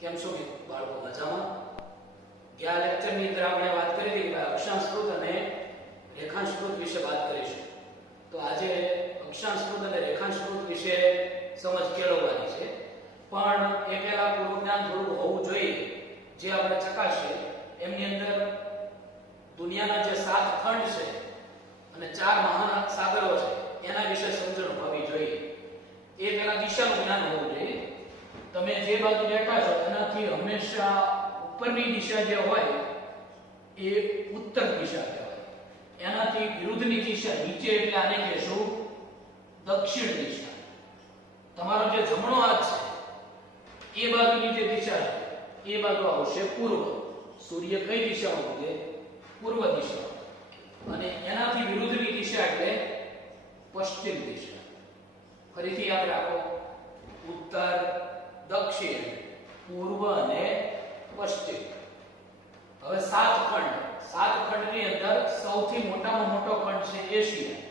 કેમ છો બાળકો મજામાં? ગયા લેક્ચરની અંદર આપણે વાત કરી હતી કે અક્ષાંશકૃત અને રેખાંશકૃત વિશે વાત કરીશું. તો આજે અક્ષાંશકૃત અને રેખાંશકૃત વિશે સમજ કેળવવાની છે. પણ એ પહેલા પૂર્વ જ્ઞાન થોડું હોવું જોઈએ જે આપણે ચકાસીએ. એમની અંદર દુનિયાના જે 7 ખંડ છે અને 4 મહાસાગરો છે એના વિશે સમજણ હોવી જોઈએ. એ પહેલા દિશાનું જ્ઞાન હોવું જોઈએ. તમે જે બાજુ બેઠા છો એનાથી હંમેશા ઉપરની દિશા જે હોય એ ઉત્તર દિશા કહેવાય. એનાથી વિરુદ્ધની દિશા નીચે એટલે આને કહેશું દક્ષિણ દિશા. તમારો જે જમણો હાથ છે એ બાજુની જે દિશા છે એ બાજુ આવશે પૂર્વ. સૂર્ય કઈ દિશામાં ઉગે? પૂર્વ દિશા. અને એનાથી વિરુદ્ધની દિશા એટલે પશ્ચિમ દિશા. ફરીથી યાદ રાખો, ઉત્તર, દક્ષિણ, પૂર્વ અને પશ્ચિમ. હવે 7 ખંડ. 7 ખંડની અંદર સૌથી મોટામાં મોટો ખંડ છે એશિયા,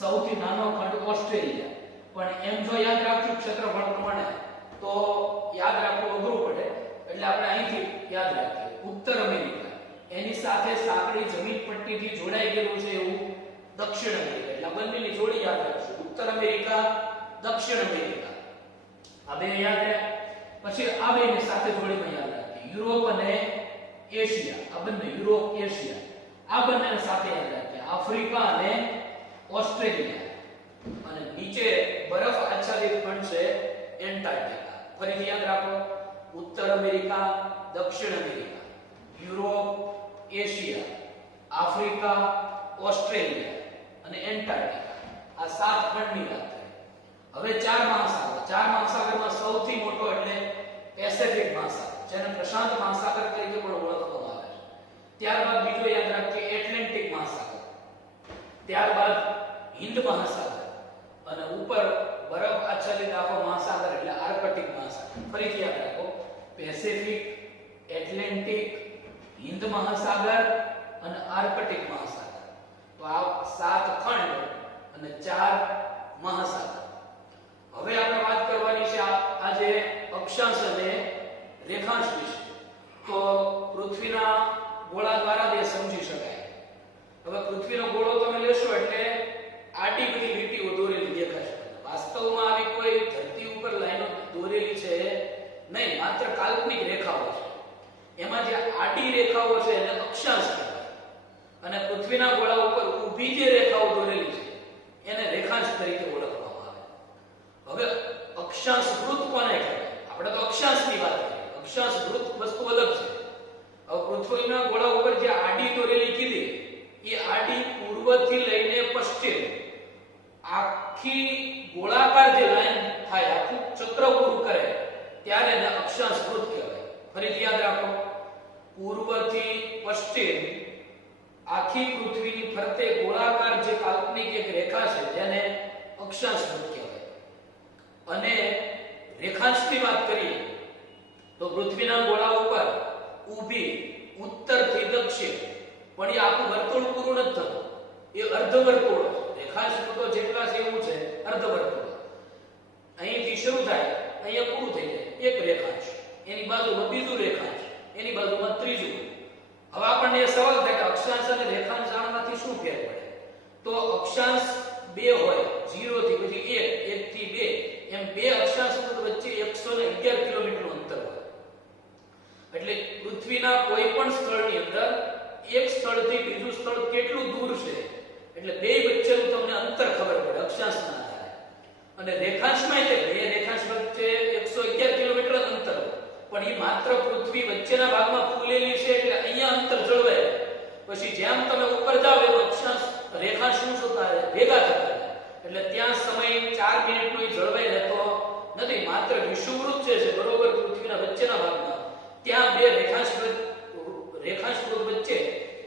સૌથી નાનો ખંડ ઓસ્ટ્રેલિયા. પણ એમ જો યાદ રાખજો ક્ષેત્રફળ પ્રમાણે તો યાદ રાખવું અઘરું પડે, એટલે આપણે અહીંથી યાદ રાખીએ. ઉત્તર અમેરિકા, એની સાથે સાંકડી જમીન પટ્ટીથી જોડાઈ ગયેલું છે એવું દક્ષિણ અમેરિકા. એટલે બંનેની જોડી યાદ રાખજો, ઉત્તર અમેરિકા, દક્ષિણ અમેરિકા. આ બે યાદ રાખ. પછી આ બેની સાથે જોડીમાં યાદ રાખીએ યુરોપ અને એશિયા. આ બંને યુરોપ, એશિયા, આ બંનેને સાથે યાદ રાખીએ આફ્રિકા અને ઓસ્ટ્રેલિયા. અને નીચે બરફ આચ્છાદિત ખંડ છે એન્ટાર્કટિકા. ફરીથી યાદ રાખો, ઉત્તર અમેરિકા, દક્ષિણ America, Europe, Asia, Africa, Australia અને એન્ટાર્કટિકા. આ 7 ખંડની વાત કરી. હવે 4 મહાસાગર. 4 મહાસાગરમાં સૌથી મોટો એટલે પેસિફિક મહાસાગર, જેને પ્રશાંત મહાસાગર તરીકે પણ ઓળખવામાં આવે છે. ત્યારબાદ બીજો યાદ રાખીએ એટલાન્ટિક મહાસાગર. ત્યારબાદ હિન્દ મહાસાગર અને ઉપર બરફ આચ્છાદિત આખો મહાસાગર એટલે આર્કટિક મહાસાગર. ફરીથી યાદ રાખો, પેસિફિક, એટલાન્ટિક, હિન્દ મહાસાગર અને આર્કટિક મહાસાગર. તો આ 7 ખંડ અને 4 મહાસાગર. હવે આપણે વાત કરવાની છે આજે અક્ષાંશ અને રેખાંશ વિશે. તો પૃથ્વીના ગોળા દ્વારા તે સમજી શકાય. હવે પૃથ્વીનો ગોળો તમે લેશો એટલે આડી બધી લીટીઓ દોરેલી દેખાશે. વાસ્તવમાં આવી કોઈ ધરતી ઉપર લાઈનો દોરેલી છે નહીં, માત્ર કાલ્પનિક રેખાઓ છે. એમાં જે આડી રેખાઓ છે એને અક્ષાંશ કહેવાય, અને પૃથ્વીના ગોળા ઉપર ઊભી જે રેખાઓ દોરેલી છે એને રેખાંશ તરીકે ઓળખવામાં આવે. હવે અક્ષાંશ વૃત્ત કોને કહેવાય? આપણે તો અક્ષાંશની વાત કરીએ, અક્ષાંશ વૃત્ત વસ્તુ અલગ છે. હવે પૃથ્વીના ગોળા ઉપર જે આડી દોરેલી કીધી એ આડી પૂર્વથી લઈને પશ્ચિમ આખી ગોળાકાર જે લાઈન થાય, આખું ચક્ર પૂરું કરે ત્યારે એને અક્ષાંશ વૃત્ત કહેવાય. ફરીથી યાદ રાખો, પૂર્વથી પશ્ચિમ આખી પૃથ્વીની ફરતે ગોળાકાર જે કાલ્પનિક એક રેખા છે જેને અક્ષાંશ વૃત્ત કહેવાય. અને રેખાંશની વાત કરીએ તો પૃથ્વીના ગોળા ઉપર ઊભી ઉત્તરથી દક્ષિણ, પણ એ આખું વર્તુળ પૂરું નથી થતું, એ અર્ધવર્તુળ. રેખાંશ તો જેટલા છે એવું છે અર્ધવર્તુળ. અહીંથી શરૂ થાય, અહીંયા પૂરું થઈ જાય એક રેખાંશ, એની બાજુમાં બીજું રેખાંશ, એની બાજુમાં ત્રીજું. હવે આપણને એ સવાલ થાય કે અક્ષાંશ અને રેખાંશ જાણવાથી શું ફેર પડે? તો અક્ષાંશ 2 હોય, 0 થી પછી 1, 1 થી 2, એમ બે અક્ષાંશ વચ્ચે 111 કિલોમીટરનું અંતર હોય. એટલે પૃથ્વીના કોઈ પણ સ્થળની અંદર એક સ્થળથી બીજું સ્થળ કેટલું દૂર છે એટલે બે વચ્ચેનું તમને અંતર ખબર પડે અક્ષાંશના આધારે. અને રેખાંશમાં એટલે બે રેખાંશ વચ્ચે 111 કિલોમીટર અંતર હોય, પણ એ માત્ર પૃથ્વી વચ્ચેના ભાગમાં ફૂલેલી છે એટલે અહીંયા અંતર જળવાય. પછી જેમ તમે ઉપર જાવ એમ અક્ષાંશ રેખાંશ શું થતા રહે, ભેગા થતા રહે. એટલે ત્યાં સમય 4 મિનિટનો જળવાઈ રહેતો નથી. માત્ર વિષુવવૃત્ત છે બરોબર પૃથ્વીના વચ્ચેના ભાગમાં, ત્યાં બે રેખાંશ વચ્ચે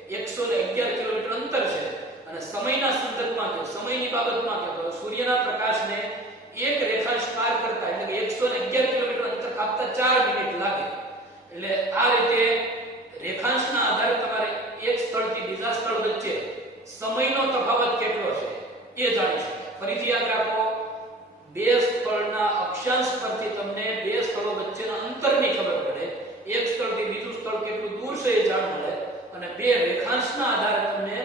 111 કિલોમીટર અંતર છે. અને સમયના સંદર્ભમાં કે સમયની બાબતમાં કે સૂર્યના પ્રકાશને એક રેખાંશ પાર કરતા એટલે કે 111 કિલોમીટર અંતર કાપતા 4 મિનિટ લાગે. એટલે આ રીતે રેખાંશના આધારે તમારે એક સ્થળથી બીજા સ્થળ વચ્ચે સમયનો તફાવત કેટલો છે એ જાણી શકાય. ફરીથી યાદ રાખો, બે સ્થળના અક્ષાંશ પરથી તમને બે સ્થળો વચ્ચેના અંતરની ખબર પડે, એક સ્થળથી બીજું સ્થળ કેટલું દૂર છે એ જાણ મળે, અને બે રેખાંશના આધારે તમને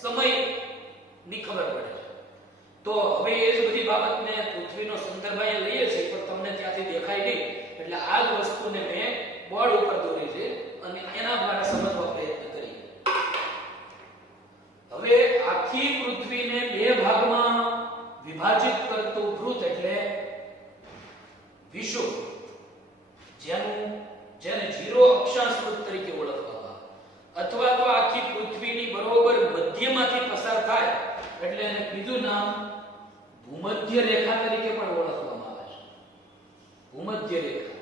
સમયની ખબર પડે. તો હવે એ જ બધી બાબતને પૃથ્વીનો સંદર્ભ અહીંયા લઈએ છીએ પણ તમને ત્યાંથી દેખાય નહીં, એટલે આ જ વસ્તુને મેં બોર્ડ ઉપર દોરી છે અને એના દ્વારા સમજવા પ્રયત્ન કરીએ. હવે આખી પૃથ્વીને બે ભાગમાં વિભાજિત કરતું વૃત્ત એટલે વિષુવવૃત્ત, જેને 0 અક્ષાંશ વૃત્ત તરીકે ઓળખવામાં આવે, અથવા તો આખી પૃથ્વીની બરોબર મધ્યમાંથી પસાર થાય એટલે એને બીજું નામ ભૂમધ્ય રેખા તરીકે પણ ઓળખવામાં આવે છે. ભૂમધ્ય રેખા.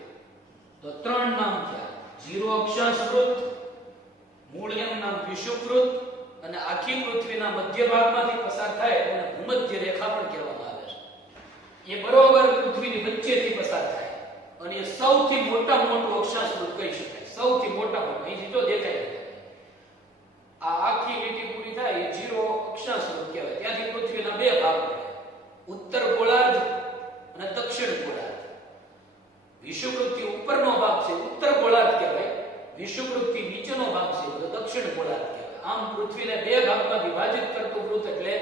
તો ત્રણ નામ થયા: 0 અક્ષાંશ વૃત્ત, મૂળ એનું નામ વિષુવવૃત્ત, અને આખી પૃથ્વીના મધ્ય ભાગમાંથી પસાર થાય એને ભૂમધ્ય રેખા પણ કહેવામાં આવે છે. એ બરોબર પૃથ્વીની વચ્ચેથી પસાર થાય અને એ સૌથી મોટામાં મોટું અક્ષાંશ વૃત્ત કહી શકાય. સૌથી મોટામાં મોટું અહીં જો દેખાય છે આ આખી લીટી પૂરી થાય એ 0 અક્ષાંશ વૃત્ત કહેવાય. ત્યાંથી પૃથ્વીના બે ભાગ પડે: ઉત્તર ગોળાર્ધ અને દક્ષિણ ગોળાર્ધ. વિષુવવૃત્તથી ઉપરનો ભાગ છે ઉત્તર ગોળાર્ધ કહેવાય, વિષુવવૃત્તથી નીચેનો ભાગ છે તો દક્ષિણ ગોળાર્ધ કહેવાય. આમ પૃથ્વીને બે ભાગમાં વિભાજિત કરતું વૃત્ત એટલે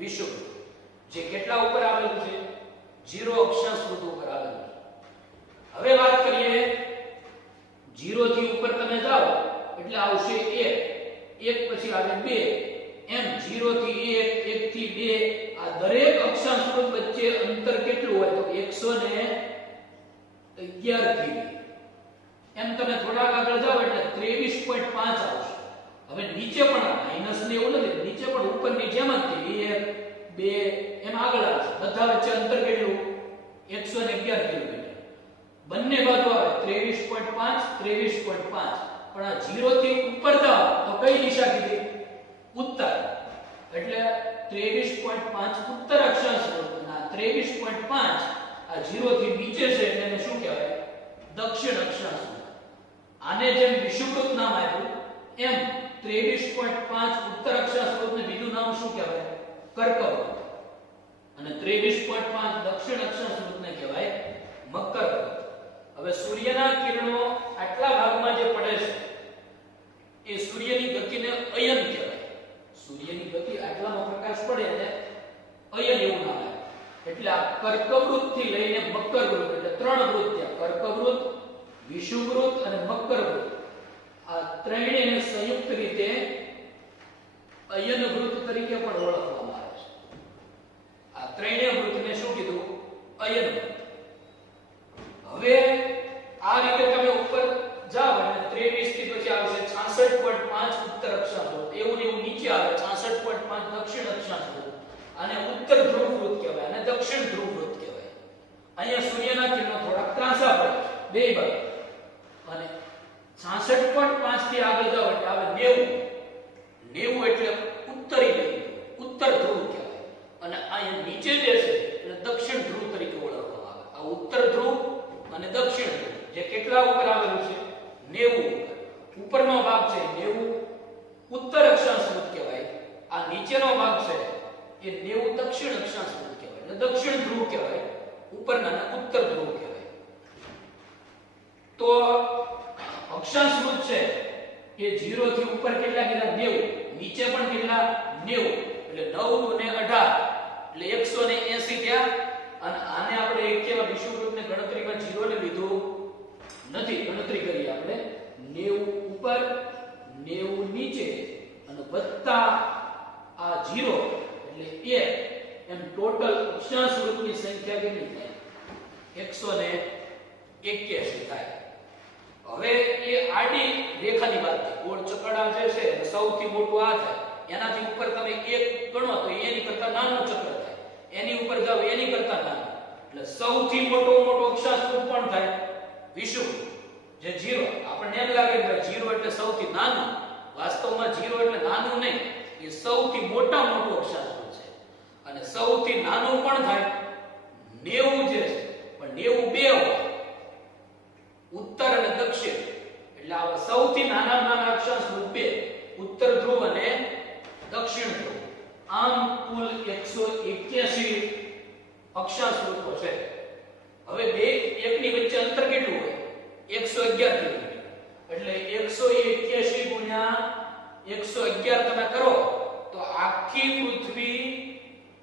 વિષુવવૃત્ત, જે કેટલા ઉપર આવેલું છે? 0 અક્ષાંશ વૃત્ત ઉપર આવેલું છે. હવે વાત કરીએ 0 થી ઉપર તમે જાઓ એટલે આવશે 1, 1 પછી આવે 2, એમ 0 થી 1, 1 થી 2, આ દરેક અક્ષાંશ વૃત્ત વચ્ચે અંતર કેટલું હોય તો 111 કિમી. એમ તમે થોડા આગળ જાઓ એટલે 23.5 આવશે. હવે નીચે પણ માઈનસ ને એવું નથી, નીચે પણ ઉપરની જેમ જ 1, 2 એમ આગળ આવશે. બધા વચ્ચે અંતર કેટલું? 111 કિલોમીટર. બંને બાજુ આવે 23.5, 23.5. પણ આ 0 થી ઉપર જાઓ તો કઈ દિશા કીધી? ઉત્તર. એટલે 23.5 ઉત્તર અક્ષાંશ વૃત્ત, ના 23.5 આ 0 થી નીચે છે એટલે એને શું કહેવાય? દક્ષિણ અક્ષાંશ વૃત્ત. આને જેમ વિષુવવૃત્ત નામ આપ્યું એમ 23.5 ઉત્તર અક્ષાંશ વૃત્તને બીજું નામ શું કહેવાય? કર્કવૃત્ત. અને 23.5 દક્ષિણ અક્ષાંશ વૃત્તને કહેવાય મકરવૃત્ત. હવે સૂર્યના કિરણો આટલા ભાગમાં જે પડે છે એ સૂર્યની ગતિને અયન કહેવાય. સૂર્યની ગતિ આટલામાં પ્રકાશ પડે અને અયન એવું નામ આવે. એટલે આ કર્કવૃત્ત થી લઈને મકરવૃત્ત એટલે ત્રણ વૃત્ત થયા: કર્કવૃત્ત, વિષુવવૃત્ત અને મકરવૃત્ત. આ ત્રણેયને સંયુક્ત રીતે અયન વૃત્ત તરીકે પણ ઓળખવામાં આવે છે. આ ત્રણેય વૃત્તને શું કીધું? અયન વૃત્ત. હવે આ રીતે તમે ઉપર જાઓ અને 23 થી પછી આવશે 66.5 ઉત્તર અક્ષાંશ વૃત્ત, એવું ને એવું નીચે આવે 66.5 દક્ષિણ અક્ષાંશ વૃત્ત. આને ઉત્તર ધ્રુવ વૃત્ત કહેવાય અને દક્ષિણ ધ્રુવ વૃત્ત કહેવાય. અહીંયા સૂર્યના કિરણો થોડા ત્રાંસા પડે છે બે બાજુ, અને 66.5 થી આગળ જાઓ એટલે આવે 90. 90 એટલે ઉત્તરી ધ્રુવ, ઉત્તર ધ્રુવ કહેવાય. અને અહીંયા નીચે જે છે એટલે દક્ષિણ ધ્રુવ તરીકે ઓળખવામાં આવે. આ ઉત્તર ધ્રુવ અને દક્ષિણ ધ્રુવ જે કેટલા ઉપર આવેલું છે? 90 ઉપર. ઉપરનો ભાગ છે 90 ઉત્તર અક્ષાંશ વૃત્ત કહેવાય. આ નીચેનો ભાગ છે એ 90 દક્ષિણ અક્ષાંશ વૃત્ત કહેવાય. એટલે દક્ષિણ ધ્રુવ કહેવાય, ઉપરના ઉત્તર ધ્રુવ કહેવાય. તો અક્ષાંશ વૃત્ત છે એ 0 થી ઉપર કેટલા કીધા? 90. નીચે પણ કેટલા? 90. એટલે 9 ને 18 એટલે 180 થયા. અને આને આપણે એક કેવા વિષુવવૃત્તને ગણતરીમાં 0 ને લીધું નથી, ગણતરી કરી આપણે 90 ઉપર 90 નીચે અને વત્તા આ 0 એટલે 1, એમ ટોટલ અક્ષાંશ વૃત્તની સંખ્યા કેટલી થાય? 181 થાય. હવે એ આડી રેખાની વાત છે. ગોળ ચક્કડા જે છે સૌથી મોટું આ થાય, એનાથી ઉપર તમે 1 ગણો તો એની કરતા નાનું ચક્ર થાય, એની ઉપર જાવ એની કરતા નાનું. એટલે સૌથી મોટો અક્ષાંશ વૃત્ત પણ થાય વિષુવવૃત્ત, જે 0. આપણને એમ લાગે કે 0 એટલે સૌથી નાનું, વાસ્તવમાં 0 એટલે નાનું નહીં, એ સૌથી મોટામાં મોટું અક્ષાંશ વૃત્ત છે. અને સૌથી નાનું પણ થાય 90 જે છે, પણ 90 બે હોય, ઉત્તર અને દક્ષિણ. એટલે આ સૌથી નાના અક્ષાંશ વૃત્ત બે, ઉત્તર ધ્રુવ અને દક્ષિણ ધ્રુવ. આમ કુલ 181 અક્ષાંશ વૃત્તો છે. હવે બે એકની વચ્ચે અંતર કિલોમીટર. એટલે 181 ગુણ્યા 111 તમે કરો તો આખી પૃથ્વી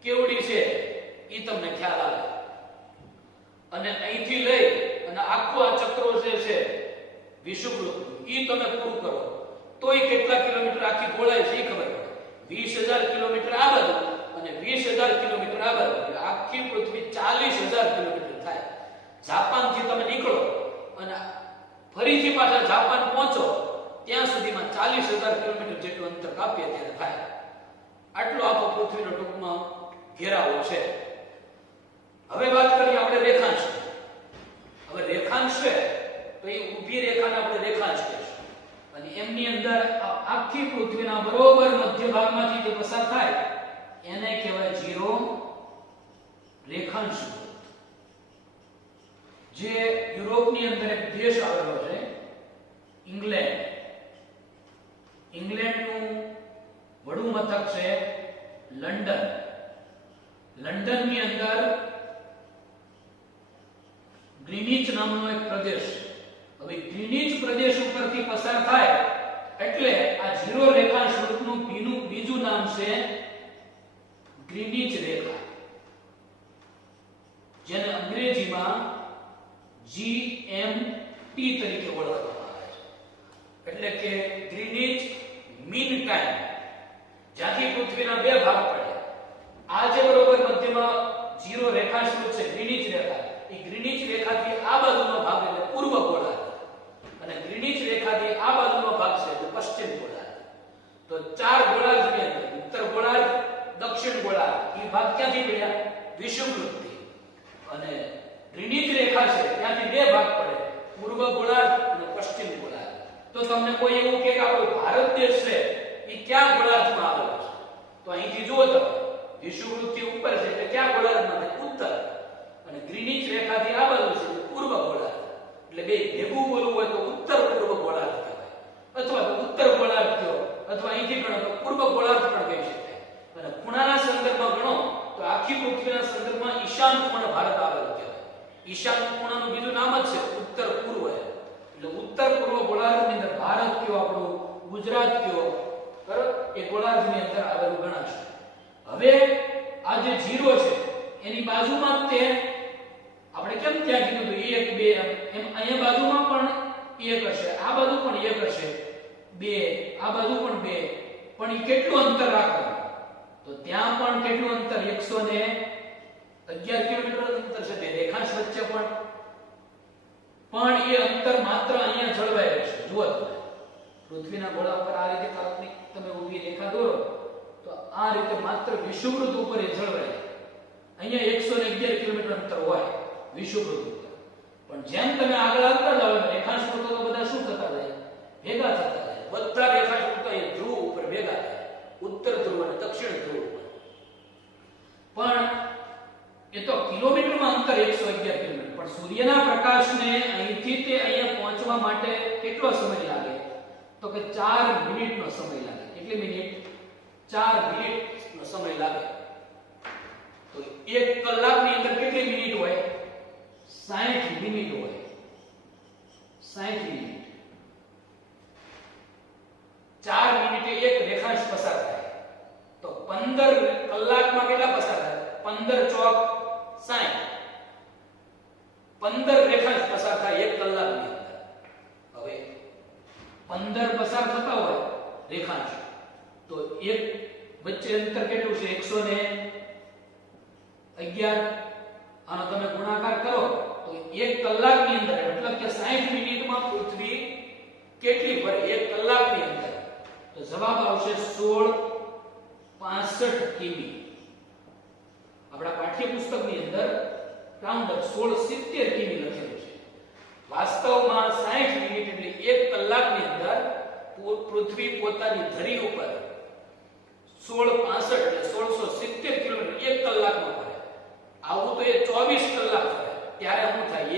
કેવડી છે ઈ તમને ખ્યાલ આવે. અને અહીંથી લઈ અને આખો આ ચક્રો જે છે વિષુવવૃત્તનું ઈ તમે પૂરું કરો તોય કેટલા કિલોમીટર આખી ગોળાઈ છે ઈ ખબર પડે. 20000 કિલોમીટર આ બાજુ અને 20000 કિલોમીટર આ બાજુ, એટલે આખી પૃથ્વી 40000 કિલોમીટર થાય. જાપાન થી તમે નીકળો અને ફરીથી પાછા જાપાન પહોંચો ત્યાં સુધીમાં 40000 કિલોમીટર જેટલું અંતર કાપીએ ત્યારે થાય. આટલો આખો પૃથ્વીનો ટૂંકમાં ઘેરાવો છે. હવે વાત કરીએ આપણે રેખાંશ. હવે રેખાંશ છે તો એ ઊભી રેખાને આપણે રેખાંશ કહીશું. અને એમની અંદર આખી પૃથ્વીના બરોબર મધ્ય ભાગમાંથી જે પસાર થાય એને કહેવાય જીરો રેખાંશ. જે યુરોપની અંદર એક દેશ આવેલો છે ઇંગ્લેન્ડ. ઇંગ્લેન્ડનું વડુ મથક છે લંડન. લંડનની અંદર ગ્રીનિચ નામનો એક પ્રદેશ છે. હવે ગ્રીનિચ પ્રદેશ ઉપરથી પસાર થાય એટલે આ જીરો રેખાંશ વૃત્તનું બીજું નામ છે ગ્રીનિચ રેખા, જેને અંગ્રેજીમાં GMT તરીકે ઓળખવામાં આવે છે. એટલે કે ગ્રીનિચ મીન ટાઈમ. જ્યાંથી પૃથ્વીના બે ભાગ પડે, આ જે બરોબર મધ્યમાં જીરો રેખાંશ વૃત્ત છે ગ્રીનિચ રેખા, એ ગ્રીનિચ રેખાથી આ બાજુનો ભાગ એટલે પૂર્વ ગોળાર્ધ અને ગ્રીનિચ રેખાથી આ બાજુનો ભાગ છે એટલે પશ્ચિમ ગોળાર્ધ. તો ચાર ગોળાર્ધની અંદર ઉત્તર ગોળાર્ધ, દક્ષિણ ગોળાર્ધ એ ભાગ ક્યાંથી પડ્યા? વિષુવવૃત્તથી. અને ગ્રીનિચ રેખા છે ત્યાંથી બે ભાગ પડે, પૂર્વ ગોળાર્ધ અને પશ્ચિમ ગોળાર્ધ. તો તમને કોઈ એવું કહે કે આપણો ભારત દેશ છે એ ક્યાં ગોળાર્ધમાં આવેલો છે? તો અહીંથી જુઓ તમે વિષુવવૃત્તથી ઉપર છે એટલે ક્યાં ગોળાર્ધમાં છે? ઉત્તર. અને ગ્રીનિચ રેખાથી આ બાજુ છે પૂર્વ ગોળાર્ધ. એટલે બે ભેગું બોલવું હોય તો ઉત્તર પૂર્વ ગોળાર્ધ કહેવાય, અથવા તો ઉત્તર ગોળાર્ધ કહો, અથવા અહીંથી ગણો તો પૂર્વ ગોળાર્ધ પણ કહી શકાય. અને ખૂણાના સંદર્ભમાં ગણો તો આખી પૃથ્વીના સંદર્ભમાં ઈશાન ખૂણે ભારત આવેલો કહેવાય. ઈશાન ખૂણાનું બીજું નામ જ છે ઉત્તર પૂર્વ. એટલે ઉત્તર પૂર્વ ગોળાર્ધની અંદર ભારત કયો, આપણું ગુજરાત કયો, બરાબર, એ ગોળાર્ધની અંદર આવેલું ગણાશે. હવે આ જે જીરો છે એની બાજુમાં તે આપણે કેમ ત્યાં કીધું તો 1 2 એમ અહીંયા બાજુમાં પણ 1 હશે, આ બાજુ પણ 1 હશે, 2 આ બાજુ પણ 2, પણ એ કેટલું અંતર રાખવાનું? તો ત્યાં પણ કેટલું અંતર? 111 કિલોમીટર અંતર છે તે રેખાંશ વચ્ચે પણ એ અંતર માત્ર અહીંયા જળવાઈ રહેશે. જુઓ તમે પૃથ્વીના ગોળા પર આ રીતે કાલ્પનિક તમે ઊભી રેખા દોરો તો આ રીતે માત્ર વિષુવવૃત્ત ઉપર એ જળવાય. અહીંયા 111 કિલોમીટર અંતર હોય વિષુવવૃત્ત ઉપર. પણ જેમ તમે આગળ આવતા જાવ રેખાંશ વૃત્તો તો બધા શું થતા જાય? ભેગા થતા જાય. બધા રેખાંશ વૃત્તો એ ધ્રુવ ઉપર ભેગા થાય, ઉત્તર ધ્રુવ અને દક્ષિણ ધ્રુવ ઉપર. પણ એ તો કિલોમીટરમાં અંતર 111 કિલોમીટર. પણ સૂર્યના પ્રકાશને અહીંથી તે અહીંયા પહોંચવા માટે કેટલો સમય લાગે? તો કે 4 મિનિટનો સમય લાગે. કેટલી મિનિટ? 4 મિનિટનો સમય લાગે. તો 1 કલાકની અંદર કેટલી મિનિટ હોય? 60 મિનિટ હોય. 60 મિનિટ. 4 મિનિટે એક રેખાંશ પસાર થાય. તો 15 કલાકમાં કેટલા પસાર થાય? 15 ચોક 60. 15 રેખાંશ પસાર થાય 1 કલાકની અંદર. હવે 15 પસાર થતા હોય રેખાંશ તો એક વચ્ચે અંતર કેટલું છે? 111. આનો તમે ગુણાકાર કરો તો 1 કલાકની અંદર મતલબ કે 60 મિનિટમાં પૃથ્વી કેટલી ફરે? 1 કલાકની અંદર. તો જવાબ આવશે 1665 કિમી. આપણા પાઠ્યપુસ્તકની અંદર રાઉન્ડ 1670 કિમી લખેલું છે. વાસ્તવમાં 60 મિનિટ એટલે 1 કલાકની અંદર પૃથ્વી પોતાની ધરી ઉપર 1665 એટલે 1670 કિલોમીટર 1 કલાકમાં ફરે. આવું તો એ 24 કલાક ફરે. ત્યારે શું થાય? 1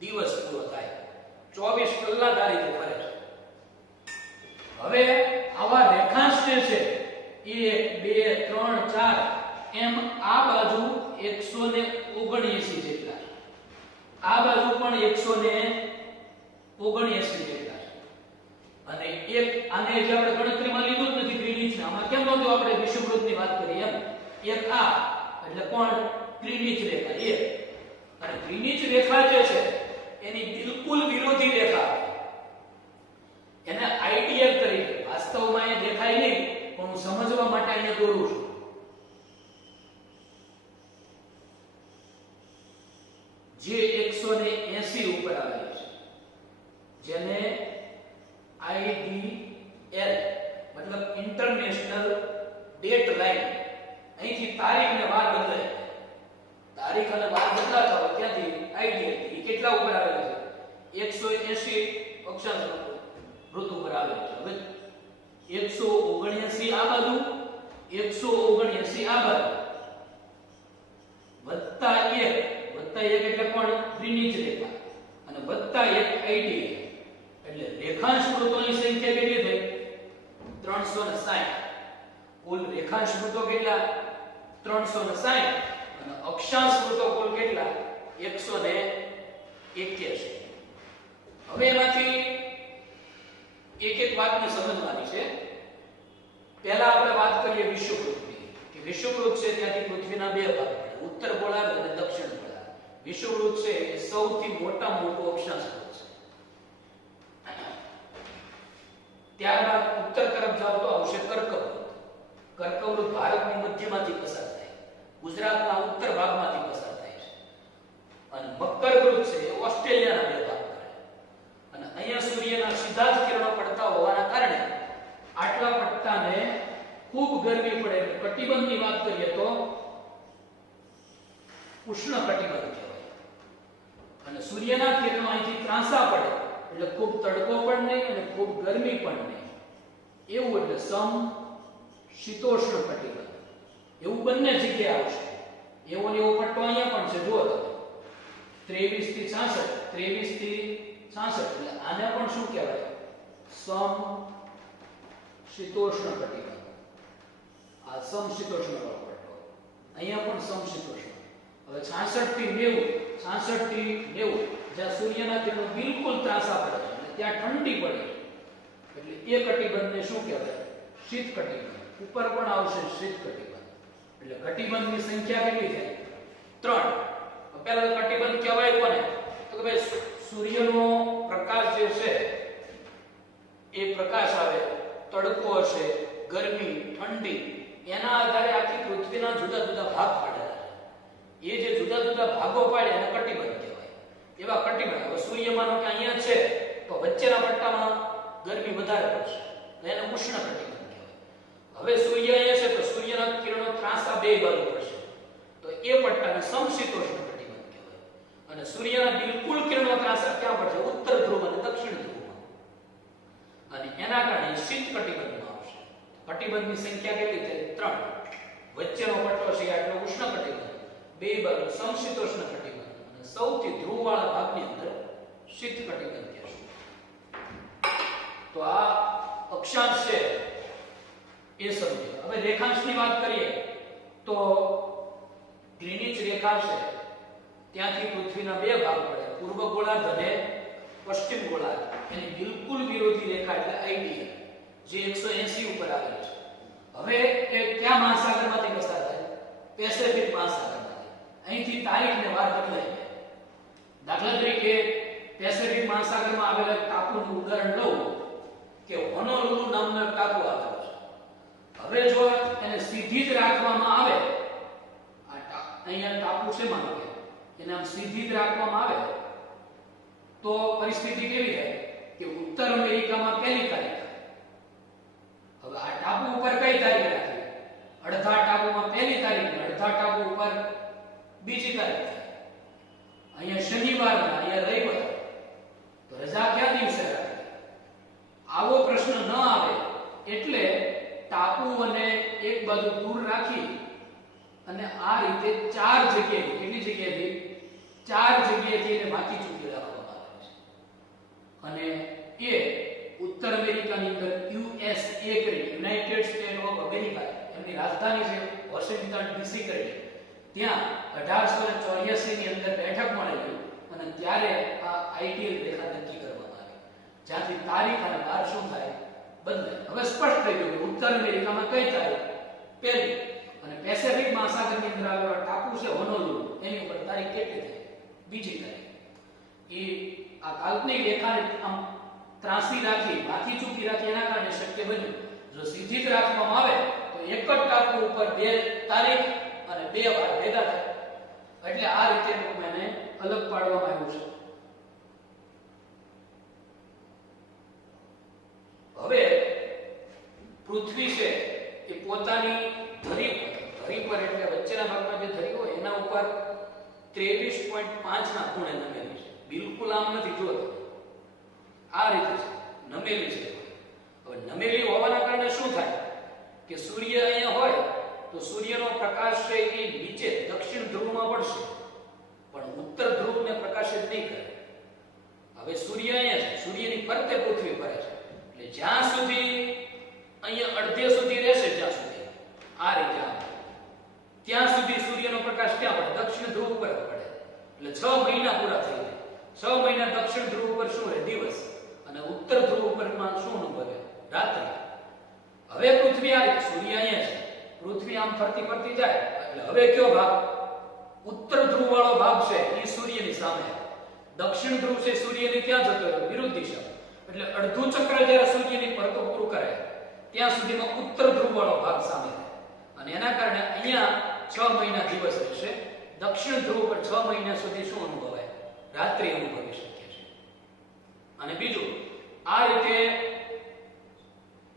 દિવસ પૂરો થાય. 24 કલાક આ રીતે ફરે છે. હવે આવા રેખાંશ જે છે 1 2 3 4 એમ આ બાજુ 179 જેટલા, આ બાજુ પણ 179 79 જેટલા છે. અને એક આને જે આપણે ગણતરીમાં લીધું જ નથી ગ્રીનિચ ને, આમાં કેમ નહોતું આપણે વિષુવવૃત્તની વાત કરી એમ. એક આ એટલે કોણ? ગ્રીનિચ રેખા એક. અને ગ્રીનિચ રેખા જે છે એની બિલકુલ વિરોધી રેખા, એને આઈડિયલ તરીકે, વાસ્તવમાં એ દેખાય નહીં પણ હું સમજવા માટે અહીંયા દોરું છું. જે 180 ઉપર આવેલી છે, જેને આઈડીએલ મતલબ ઇન્ટરનેશનલ ડેટ લાઈન, અહીંથી તારીખ ને વાર બદલાય, તારીખ અને વાર બદલાતા હોય ત્યાંથી આઈડીએલ એ કેટલા ઉપર આવેલા છે? 180 અક્ષાંશ વૃત્ત ઉપર આવેલા છે. હવે 179 આ બાજુ, 179 આ બાજુ, વત્તા 1 એટલે કોણ? ગ્રીનિચ રેખા, અને વત્તા 1 આઈડીએલ, એટલે રેખાંશ વૃત્તોની સંખ્યા કેટલી થઈ? 360. કુલ રેખાંશ વૃત્તો કેટલા? 360. અને અક્ષાંશ વૃત્તો કુલ કેટલા? 181. હવે એમાંથી એક એક વાતને સમજવાની છે. પહેલા આપણે વાત કરીએ વિષુવવૃત્તની, કે વિષુવવૃત્ત છે ત્યાંથી પૃથ્વીના બે ભાગ પડે, ઉત્તર ગોળાર્ધ અને દક્ષિણ ગોળાર્ધ. વિષુવવૃત્ત છે એ સૌથી મોટામાં મોટું અક્ષાંશ વૃત્ત છે. ત્યારબાદ ઉત્તર તરફ જાવ તો આવશે કર્કવૃત્ત. કર્કવૃત્ત ભારતની મધ્યમાંથી પસાર થાય, ગુજરાતના ઉત્તર ભાગમાંથી પસાર થાય છે. અને મકરવૃત્ત છે એ ઓસ્ટ્રેલિયાના બે ભાગ કરે. અને અહીંયા સૂર્યના સીધા જ કિરણો પડતા હોવાના કારણે આટલા પટ્ટાને ખૂબ ગરમી પડે. કટિબંધની વાત કરીએ તો ઉષ્ણ કટિબંધ કહેવાય. અને સૂર્યના કિરણો અહીંથી ત્રાંસા પડે એટલે ખૂબ તડકો પણ નહીં અને ખૂબ ગરમી પણ નહીં, એવું એટલે સમ શીતોષ્ણ કટિબંધ. એવું બંને જગ્યાએ આવશે. એવો ને એવો પટ્ટો અહીંયા પણ છે, જુઓ તમે 23 થી 66, 23 થી 66, એટલે આને પણ શું કહેવાય? સમ શીતોષ્ણ કટિબંધ. આ સમ શીતોષ્ણ વાળો પટ્ટો, અહીંયા પણ સમ શીતોષ્ણ. હવે 66 થી 90, 66 થી 90 જ્યાં સૂર્યના કિરણો બિલકુલ ત્રાંસા પડે છે અને ત્યાં ઠંડી પડે એટલે એ કટિબંધને શું કહેવાય? શીત કટિબંધ. ઉપર પણ આવશે શીત કટિબંધ. એટલે કટિબંધની સંખ્યા કેટલી થાય? 3. પહેલા કટિબંધ કહેવાય કોને? તો કે ભાઈ સૂર્યનો પ્રકાશ જે છે એ પ્રકાશ આવે, તડકો હશે, ગરમી, ઠંડી, એના આધારે આખી પૃથ્વીના જુદા જુદા ભાગ પાડેલા છે. એ જે જુદા જુદા ભાગો પાડે એને કટિબંધ કહેવાય. એવા કટિબંધ, હવે સૂર્ય માનો કે અહીંયા છે તો વચ્ચેના પટ્ટામાં ગરમી વધારે પડશે, એને ઉષ્ણ કટિબંધ કહેવાય. હવે સૂર્ય અહીંયા છે તો સૂર્યના કિરણો ત્રાંસા બે બાજુ પડશે તો એ પટ્ટાને સમશીતોષ્ણ કટિબંધ કહેવાય. અને સૂર્યના બિલકુલ કિરણો ત્રાંસા ક્યાં પડશે? ઉત્તર ધ્રુવ અને દક્ષિણ ધ્રુવમાં. અને એના કારણે શીત કટિબંધમાં આવશે. કટિબંધની સંખ્યા કેટલી થાય? 3. વચ્ચેનો પટ્ટો છે આટલો ઉષ્ણ કટિબંધ, બે બાજુ સમશીતોષ્ણ કટિબંધ, અને સૌથી ધ્રુવવાળા ભાગની અંદર શીત કટિબંધ કહેશું. તો આ અક્ષાંશ છે એ સમજો. હવે રેખાંશની વાત કરીએ તો ગ્રીનિચ રેખા છે ત્યાંથી પૃથ્વીના બે ભાગ પડે, પૂર્વ ગોળાર્ધ અને પશ્ચિમ ગોળાર્ધ. એની બિલકુલ વિરોધી રેખા એટલે આઈડીએલ જે 180 ઉપર આવેલી છે. હવે એ કયા મહાસાગરમાંથી પસાર થાય? પેસિફિક મહાસાગરમાંથી. અહીંથી તારીખ ને વાર બદલાય જાય. દાખલા તરીકે પેસિફિક મહાસાગરમાં આવેલા ટાપુનું ઉદાહરણ લઉં કે હોનોલુલુ નામનો એક ટાપુ આવેલો છે. હવે જો એને સીધી જ રાખવામાં આવે, અહીંયા ટાપુ છે માનો કે એને આમ સીધી જ રાખવામાં આવે તો પરિસ્થિતિ કેવી થાય કે ઉત્તર અમેરિકામાં પહેલી તારીખ. હવે આ ટાપુ ઉપર કઈ તારીખ રાખી? અડધા ટાપુમાં પહેલી તારીખ ને અડધા ટાપુ ઉપર બીજી તારીખ થાય. અહીંયા શનિવાર ને અહીંયા રવિવાર, તો રજા કયા દિવસે રાખે? આવો પ્રશ્ન ન આવે એટલે ટાપુ અને એક બાજુ દૂર રાખી અને આ રીતે 4 જગ્યાએ, કેટલી જગ્યાએથી? 4 જગ્યાએથી એને વાંકી ચૂકી રાખવામાં આવે છે. અને એ ઉત્તર અમેરિકાની અંદર USA કરી, યુનાઇટેડ સ્ટેટ ઓફ અમેરિકા, એમની રાજધાની છે વોશિંગ્ટન ડીસી કરી, ત્યાં 1884 ની અંદર બેઠક મળેલી અને ત્યારે આ આઈડીએલ રેખા નક્કી કરવામાં આવી. જ્યાંથી તારીખ અને વાર શું થાય બદલાય. હવે સ્પષ્ટ થઈ ગયું કે ઉત્તર અમેરિકામાં કઈ તારીખ પહેલી અને પેસિફિક મહાસાગરની અંદર આવેલો ટાપુ છે હોનોલુલુ એની ઉપર તારીખ કેટલી થાય બીજી તારીખ. એ આ કાલ્પનિક રેખાને આમ ત્રાસી રાખી બાકી ચૂકી રાખી એના કારણે શક્ય બન્યું. જો સીધી જ રાખવામાં આવે તો એક જ ટાપુ ઉપર બે તારીખ અને બે વાર ભેગા થાય. એટલે આ રીતે એને અલગ પાડવામાં આવ્યું છે. હવે પૃથ્વી છે એ પોતાની ધરી પર એટલે વચ્ચેના ભાગમાં જે ધરી હોય એના ઉપર 23.5 ના ખૂણે નમેલી છે. બિલકુલ આમ નથી જોતો, આ રીતે છે નમેલી છે. હવે નમેલી હોવાના કારણે શું થાય કે સૂર્ય અહીંયા હોય તો સૂર્યનો પ્રકાશ છે એ નીચે દક્ષિણ ધ્રુવમાં પડશે પણ ઉત્તર ધ્રુવને પ્રકાશિત નહીં કરે. હવે સૂર્ય અહીંયા છે, સૂર્યની ફરતે પૃથ્વી ફરે છે એટલે જ્યાં સુધી અહીંયા અડધે સુધી રહેશે જ્યાં સુધી આ રીતે ત્યાં સુધી સૂર્યનો પ્રકાશ ક્યાં પડે દક્ષિણ ધ્રુવ ઉપર પડે. એટલે 6 મહિના પૂરા થઈ જાય. 6 મહિના દક્ષિણ ધ્રુવ ઉપર શું રહે દિવસ અને ઉત્તર ધ્રુવ ઉપર શું અનુભવે રાત્રિ. હવે પૃથ્વી આ રીતે સૂર્ય અહીંયા છે, પૃથ્વી આમ ફરતી ફરતી જાય એટલે હવે કયો ભાગ ઉત્તર ધ્રુવ વાળો ભાગ છે એ સૂર્યની સામે, દક્ષિણ ધ્રુવ છે સૂર્યની ત્યાં જતો રહ્યો વિરુદ્ધ દિશા. એટલે અડધું ચક્ર જ્યારે સૂર્યની ફરતો પૂરું કરે ત્યાં સુધીમાં ઉત્તર ધ્રુવ વાળો ભાગ સામે અને એના કારણે અહીંયા 6 મહિના દિવસ રહેશે. દક્ષિણ ધ્રુવ પર 6 મહિના સુધી શું અનુભવાય રાત્રિ અનુભવી શકીએ છીએ. અને બીજું આ રીતે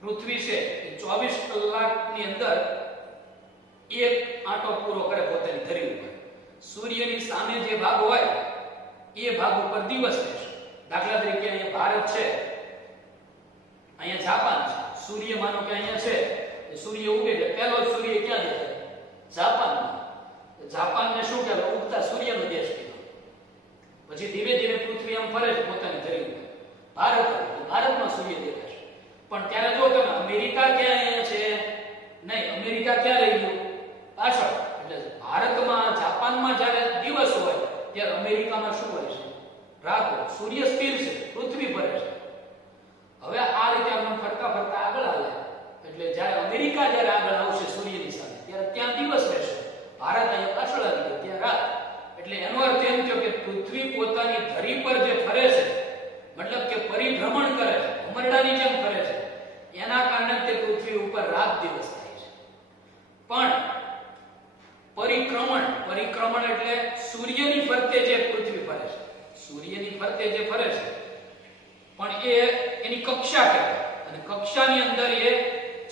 પૃથ્વી છે એ 24 કલાકની અંદર એક આંટો પૂરો કરે પોતાની ધરી ઉપર. સૂર્યની સામે જે ભાગ હોય એ ભાગ ઉપર દિવસ રહેશે. દાખલા તરીકે અહીંયા ભારત છે, અહીંયા જાપાન છે. સૂર્ય માનો કે અહીંયા છે, સૂર્ય ઉગે એટલે પહેલો સૂર્ય ક્યાં દેખાય જાપાનમાં. જાપાનને શું કહેવાય ઉગતા સૂર્યનો દેશ કહેવાય. પછી ધીમે ધીમે પૃથ્વી આમ ફરે છે પોતાની ધરી ઉપર. ભારતમાં સૂર્ય દેખાશે. પણ ત્યારે જો તમે અમેરિકા ક્યાં અહીંયા છે નહીં, અમેરિકા ક્યાં રહી ગયું પાછળ. એટલે ભારતમાં જાપાનમાં જ્યારે દિવસ હોય ત્યારે અમેરિકામાં શું હોય છે રાત હોય. સૂર્ય સ્થિર છે, પૃથ્વી ફરે છે. હવે આ રીતે આપણે ફરતા ફરતા આગળ આવે એટલે જ્યારે અમેરિકા જ્યારે આગળ આવશે સૂર્યની સામે ત્યારે ત્યાં દિવસ રહેશે. ભારત અહીંયા પાછળ આવી ગયો ત્યાં રાત. એટલે એનો અર્થ એમ થયો કે પૃથ્વી પોતાની ધરી પર જે ફરે છે મતલબ કે પરિભ્રમણ કરે છે, ભમરડાની જેમ ફરે છે, એના કારણે તે પૃથ્વી ઉપર રાત દિવસ થાય છે. પણ પરિક્રમણ એટલે સૂર્યની ફરતે જે પૃથ્વી ફરે છે, સૂર્યની ફરતે જે ફરે છે પણ એ એની કક્ષા કહેવાય અને કક્ષાની અંદર એ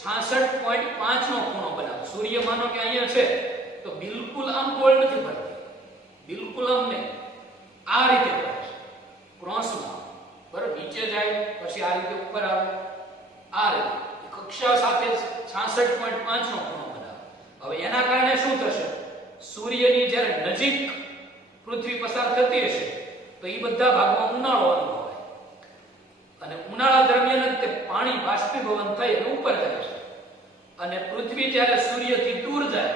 66.5 નો ખૂણો બનાવે. સૂર્ય માનો કે અહીંયા છે તો બિલકુલ આમ ગોળ નથી ફરતી, બિલકુલ આમ નહીં, આ રીતે ફરે છે ક્રોસમાં. બરાબર, નીચે જાય પછી આ રીતે ઉપર આવે, આ રીતે કક્ષા સાથે 66.5 નો ખૂણો બનાવે. હવે એના કારણે શું થશે સૂર્યની જ્યારે નજીક પૃથ્વી પસાર થતી હશે તો એ બધા ભાગમાં ઉનાળો અનુભવાય અને ઉનાળા દરમિયાન તે પાણી બાષ્પીભવન થઈ અને ઉપર જાય છે. અને પૃથ્વી જ્યારે સૂર્યથી દૂર જાય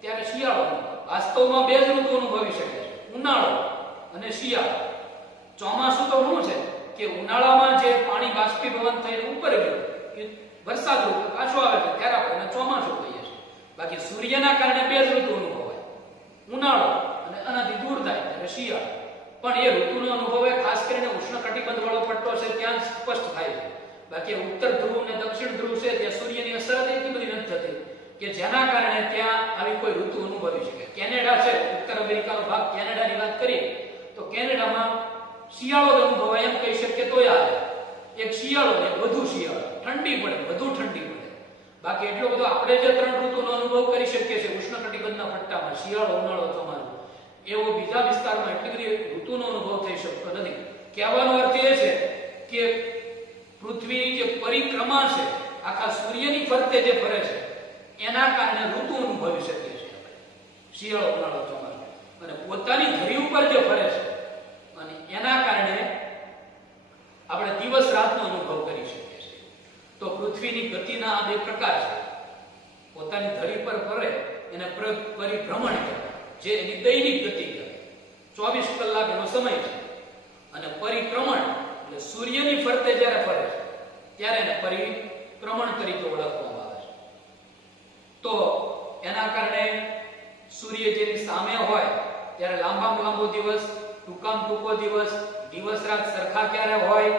ત્યારે શિયાળો અનુભવાય. વાસ્તવમાં બે જ ઋતુ અનુભવી શકે છે, ઉનાળો અને શિયાળો. ચોમાસું તો શું છે કે ઉનાળામાં જે પાણી બાષ્પીભવન થઈને ઉપર ગયું એ વરસાદ ઋતુ પાછો આવે છે ત્યારે આપણે ચોમાસું કહીએ છીએ. બાકી સૂર્યના કારણે બે જ ઋતુ અનુભવાય, ઉનાળો અને આનાથી દૂર થાય એટલે શિયાળો. પણ એ ઋતુનો અનુભવ ખાસ કરીને ઉષ્ણકટિબંધ વાળો પટ્ટો છે ત્યાં સ્પષ્ટ થાય છે. બાકી ઉત્તર ધ્રુવ અને દક્ષિણ ધ્રુવ છે ત્યાં સૂર્યની અસર એટલી બધી નથી થતી કે જેના કારણે ત્યાં આવી કોઈ ઋતુ અનુભવી શકે. કેનેડા છે, ઉત્તર અમેરિકાનો ભાગ, કેનેડાની વાત કરીએ તો કેનેડામાં શિયાળો અનુભવાય એમ કહી શકીએ તો આવે. એક શિયાળો ને વધુ શિયાળો, ઠંડી પડે, વધુ ઠંડી પડે. બાકી એટલો બધો આપણે જે 3 ઋતુનો અનુભવ કરી શકીએ છીએ ઉષ્ણકટિબંધના પટ્ટામાં, શિયાળો, ઉનાળો, ચોમાસું, એવો બીજા વિસ્તારમાં એટલી બધી ઋતુનો અનુભવ થઈ શકતો નથી. કહેવાનો અર્થ એ છે કે પૃથ્વીની જે પરિક્રમા છે આખા સૂર્યની ફરતે જે ફરે છે એના કારણે ઋતુ અનુભવી શકીએ છીએ આપણે, શિયાળો, ઉનાળો, ચોમાસું. અને પોતાની ધરી ઉપર જે ફરે છે અને એના કારણે આપણે દિવસ રાતનો અનુભવ કરી શકીએ છીએ. તો પૃથ્વીની ગતિના આ બે પ્રકાર છે. પોતાની ધરી પર ફરે એને પરિભ્રમણ કહેવાય, જે એની દૈનિક ગતિ કહેવાય, 24 કલાક એનો સમય છે. અને પરિક્રમણ એટલે સૂર્યની ફરતે પરિભ્રમણ તરીકે ઓળખવામાં આવે છે. તો એના કારણે સૂર્ય જેની સામે હોય ત્યારે લાંબામાં લાંબો દિવસ, ટૂંકામાં ટૂંકો દિવસ, દિવસ રાત સરખા ક્યારે હોય,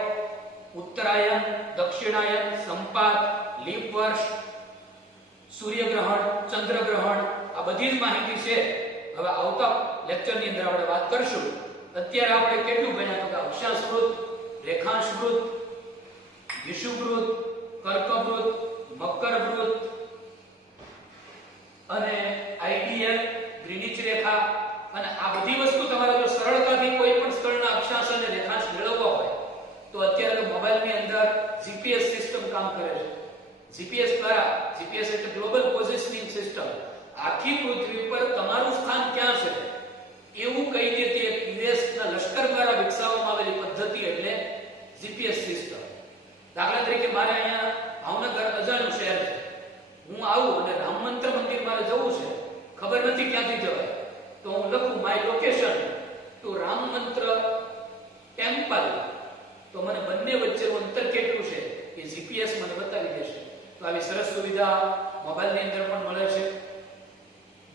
ઉત્તરાયણ, દક્ષિણાયન, સંપાત, લીપ વર્ષ, સૂર્યગ્રહણ, ચંદ્રગ્રહણ, આ બધી જ માહિતી છે હવે આવતા લેક્ચરની અંદર આપણે વાત કરશું. અત્યારે આપણે કેટલું ભણ્યા તો કે અક્ષાંશ વૃત્ત, રેખાંશ વૃત્ત, વિષુવવૃત્ત, કર્કવૃત્ત, મકર વૃત્ત અને આઈડીએલ, ગ્રીનિચ રેખા, અને આ બધી વસ્તુ તમારે જો સરળતાથી કોઈ પણ સ્થળના અક્ષાંશ અને રેખાંશ મેળવવા હોય તો અત્યારે તો મોબાઈલની અંદર જીપીએસ સિસ્ટમ કામ કરે છે. જીપીએસ દ્વારા, જીપીએસ એટલે ગ્લોબલ પોઝિશનિંગ સિસ્ટમ, આખી પૃથ્વી પર તમારું સ્થાન ક્યાં છે એવું કહી દે તે યુએસ ના લશ્કર દ્વારા વિકસાવવામાં આવેલી પદ્ધતિ એટલે જીપીએસ સિસ્ટમ. દાખલા તરીકે મારે અહીંયા ભાવનગર અજાણ્યું શહેર છે, હું આવું અને રામ મંત્ર મંદિર મારે જવું છે, ખબર નથી ક્યાંથી જવાય, તો હું લખું માય લોકેશન ટુ રામ મંત્ર ટેમ્પલ, તો મને બંને વચ્ચેનું અંતર કેટલું છે એ જીપીએસ મને બતાવી દેશે. તો આવી સરસ સુવિધા મોબાઈલની અંદર પણ મળે છે.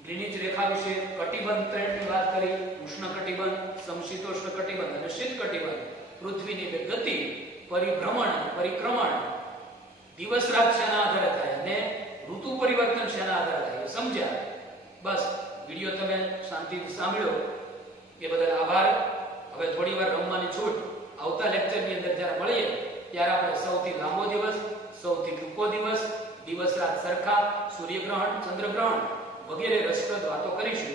ગ્રીનિચ રેખા વિશે કટિબંધ ટ્રેન્ડની વાત કરી, ઉષ્ણ કટિબંધ, સમશીતોષ્ણ કટિબંધ અને શીત કટિબંધ, પૃથ્વીની ગતિ, પરિભ્રમણ, પરિક્રમણ, દિવસ રાત શેના આધારે થાય અને ઋતુ પરિવર્તન શેના આધારે થાય સમજ્યા? બસ વિડિયો તમે શાંતિથી સાંભળ્યો એ બદલ આભાર. હવે થોડી વાર રમવાની છૂટ. આવતા લેક્ચરની અંદર જ્યારે મળીએ ત્યારે આપણે સૌથી લાંબો દિવસ, સૌથી ટૂંકો દિવસ, દિવસ રાત સરખા, સૂર્યગ્રહણ, ચંદ્રગ્રહણ વગેરે રસપ્રદ વાતો કરીશું.